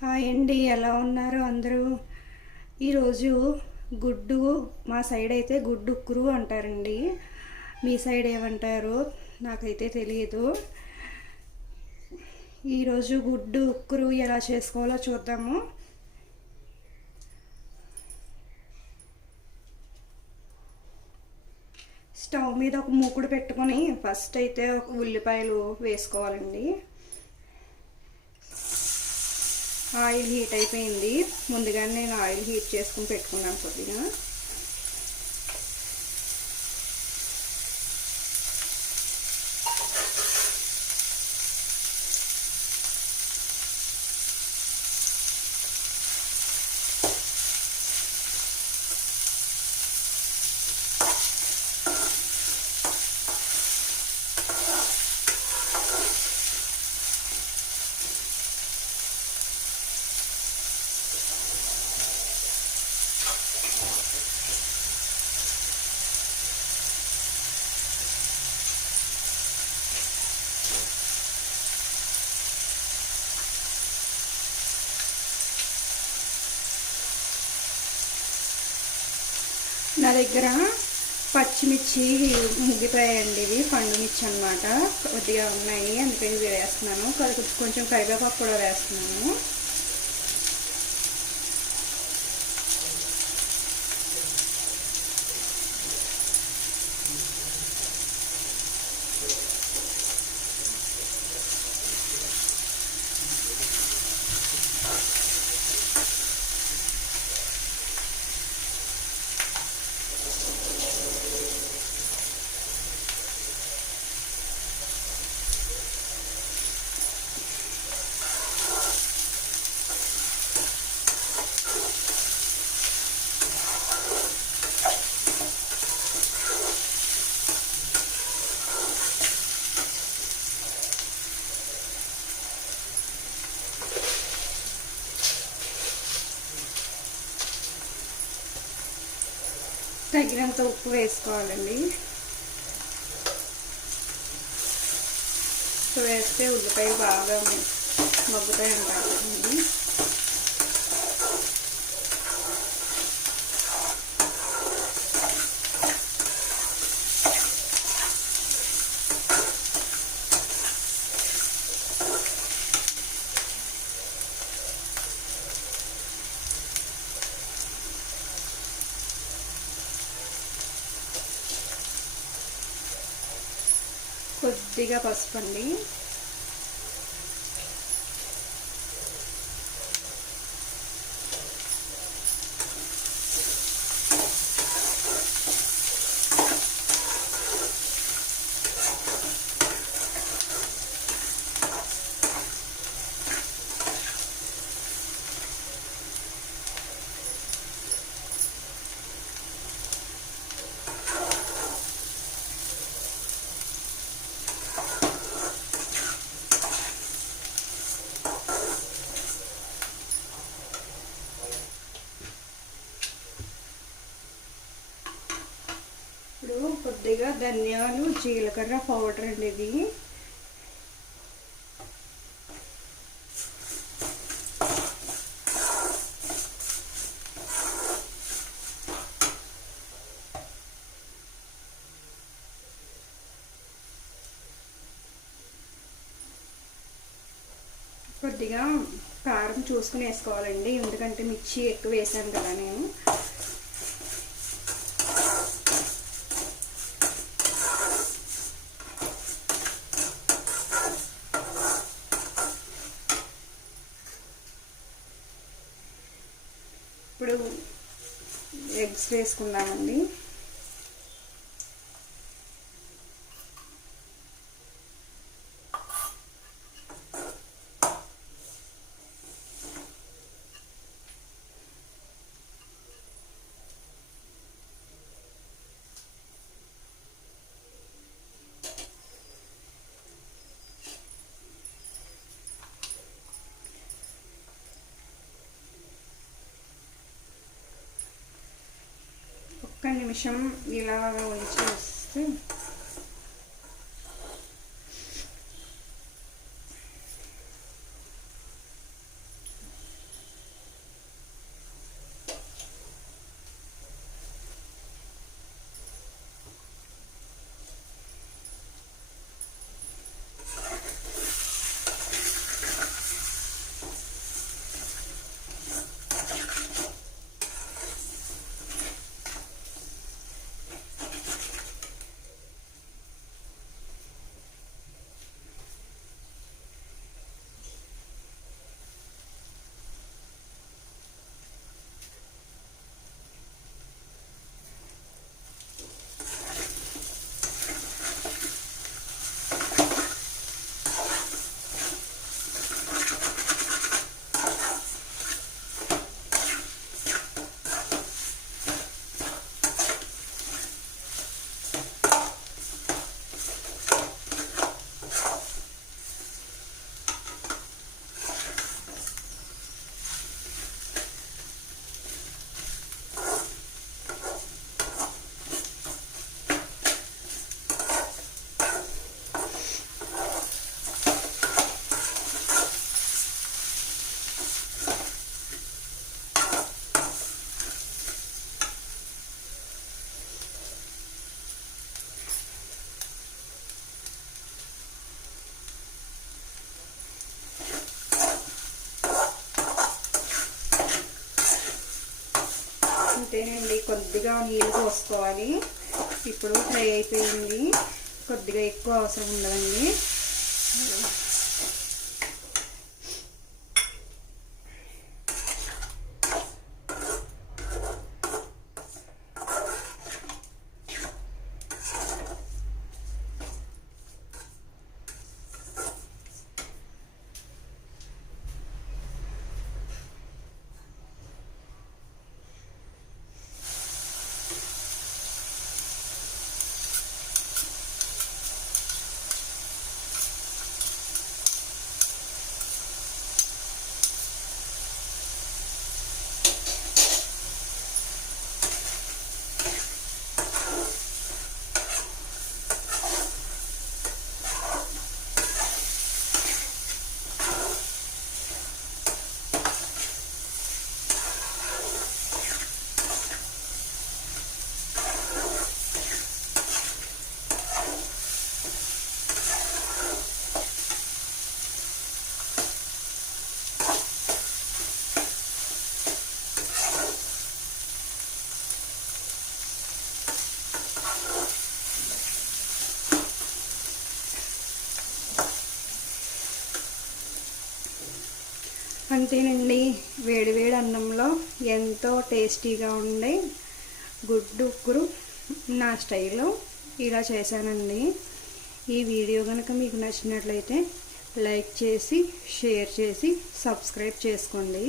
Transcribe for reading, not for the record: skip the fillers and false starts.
Hi అండి, ఎలా ఉన్నారు అందరూ? ఈరోజు గుడ్డు, మా సైడ్ అయితే గుడ్డు ఉక్కురు అంటారండి. మీ సైడ్ ఏమంటారో నాకైతే తెలియదు. ఈరోజు గుడ్డు ఉక్కురు ఎలా చేసుకోవాలో చూద్దాము. స్టవ్ మీద ఒక మూకుడు పెట్టుకొని ఫస్ట్ అయితే ఒక ఉల్లిపాయలు వేసుకోవాలండి. ఆయిల్ హీట్ అయిపోయింది. ముందుగానే నేను ఆయిల్ హీట్ చేసుకుని పెట్టుకున్నాను కొద్దిగా. నా దగ్గర పచ్చిమిర్చి ముగ్గిపోయాయండి. ఇవి పండు మిర్చి అనమాట, కొద్దిగా ఉన్నాయి, అందుకని ఇవి వేస్తున్నాను. కొంచెం కరివేపాకు కూడా వేస్తున్నాను. తగినంత ఉప్పు వేసుకోవాలండి. ఉప్పు వేస్తే ఉల్లిపాయలు బాగా మగ్గుతాయి అన్నమాట. కొద్దిగా పసుపు అండి. ఇప్పుడు కొద్దిగా ధనియాలు, జీలకర్ర పౌడర్ అండి. ఇది కొద్దిగా కారం చూసుకుని వేసుకోవాలండి, ఎందుకంటే మిర్చి ఎక్కువ వేసాను కదా నేను. ఇప్పుడు ఎగ్స్ వేసుకుందామండి. ఒక్క నిమిషం ఇలా ఉంచేస్తే అంతేనండి, కొద్దిగా నీళ్ళు పోసుకోవాలి. ఇప్పుడు ఫ్రై అయిపోయింది, కొద్దిగా ఎక్కువ అవసరం ఉండదండి. అంతేనండి, వేడివేడి అన్నంలో ఎంతో టేస్టీగా ఉండే గుడ్డు ఉక్కురు నా స్టైల్లో ఇలా చేశానండి. ఈ వీడియో కనుక మీకు నచ్చినట్లయితే లైక్ చేసి, షేర్ చేసి, సబ్స్క్రైబ్ చేసుకోండి.